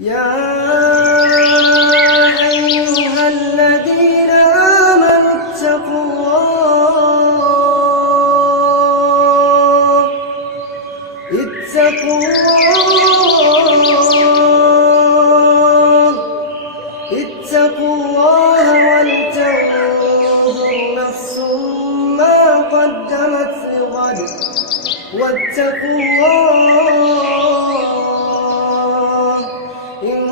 يا أيها الذين آمنوا اتقوا الله ولتنظر نفس ما قدمت لغد واتقوا الله إن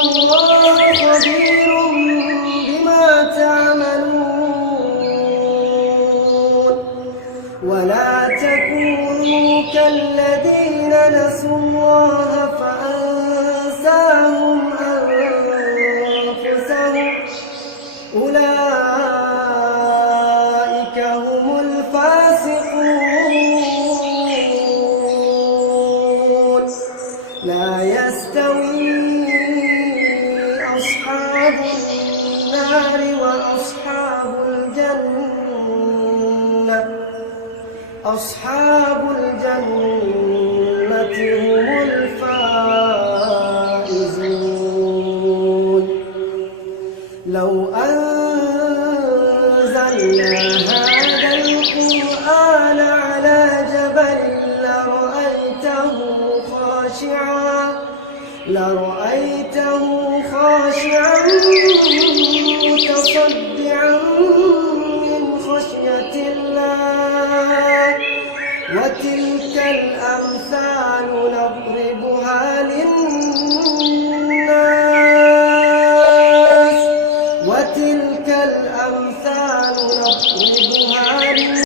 الله خبير بما تعملون ولا تكونوا كالذين نسوا الله فأنساهم أنفسهم أولئك هم الفاسقون لا يستوي أصحاب النار وأصحاب الجنة أصحاب الجنة هم الفائزون لو أنزلنا هذا القرآن على جبل لرأيته خاشعا متصدعا من خشية الله وتلك الأمثال نضربها